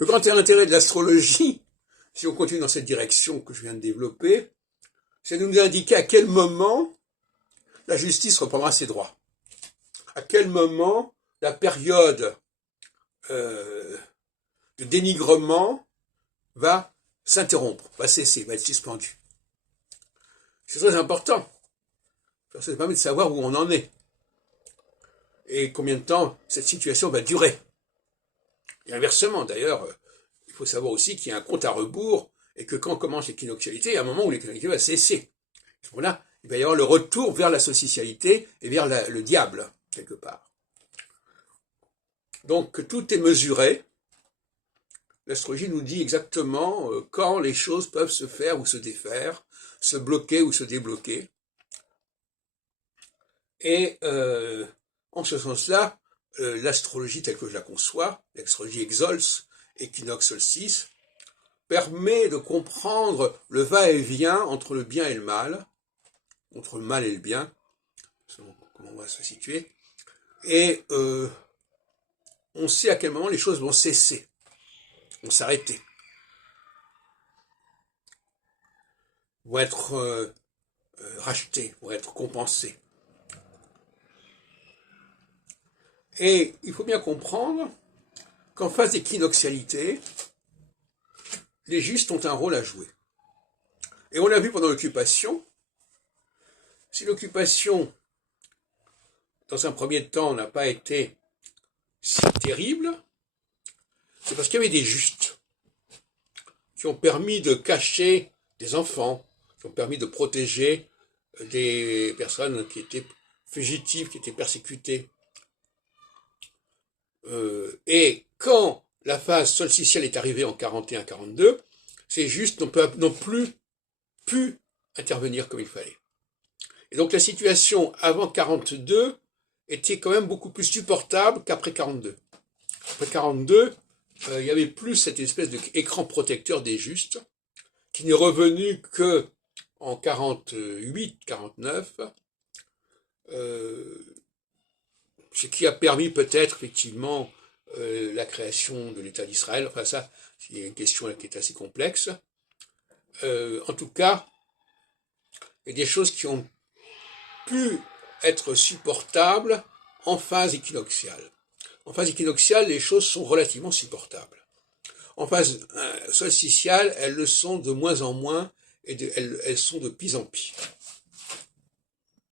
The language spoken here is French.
Le grand intérêt de l'astrologie, si on continue dans cette direction que je viens de développer, c'est de nous indiquer à quel moment la justice reprendra ses droits. À quel moment la période de dénigrement va s'interrompre, va cesser, va être suspendue. C'est très important. Ça permet de savoir où on en est et combien de temps cette situation va durer. Et inversement, d'ailleurs, il faut savoir aussi qu'il y a un compte à rebours et que quand commence l'équinoxialité, il y a un moment où l'équinoxialité va cesser. À ce moment-là, il va y avoir le retour vers la socialité et vers le diable, quelque part. Donc, tout est mesuré. L'astrologie nous dit exactement quand les choses peuvent se faire ou se défaire, se bloquer ou se débloquer. Et en ce sens-là, l'astrologie telle que je la conçois, l'astrologie exols, équinoxe solstice, permet de comprendre le va-et-vient entre le bien et le mal, entre le mal et le bien, selon comment on va se situer, et on sait à quel moment les choses vont cesser, vont s'arrêter, vont être rachetées, vont être compensées. Et il faut bien comprendre qu'en phase d'équinoxialité, les justes ont un rôle à jouer. Et on l'a vu pendant l'occupation. Si l'occupation, dans un premier temps, n'a pas été si terrible, c'est parce qu'il y avait des justes qui ont permis de cacher des enfants, qui ont permis de protéger des personnes qui étaient fugitives, qui étaient persécutées. Et quand la phase solsticielle est arrivée en 41-42, ces justes n'ont plus pu intervenir comme il fallait. Et donc la situation avant 42 était quand même beaucoup plus supportable qu'après 42. Après 42, il n'y avait plus cette espèce d'écran protecteur des justes, qui n'est revenu que en 48-49, ce qui a permis peut-être effectivement la création de l'État d'Israël. Enfin ça, c'est une question qui est assez complexe. En tout cas, il y a des choses qui ont pu être supportables en phase équinoxiale. En phase équinoxiale, les choses sont relativement supportables. En phase solsticiale, elles le sont de moins en moins et elles sont de pis en pis.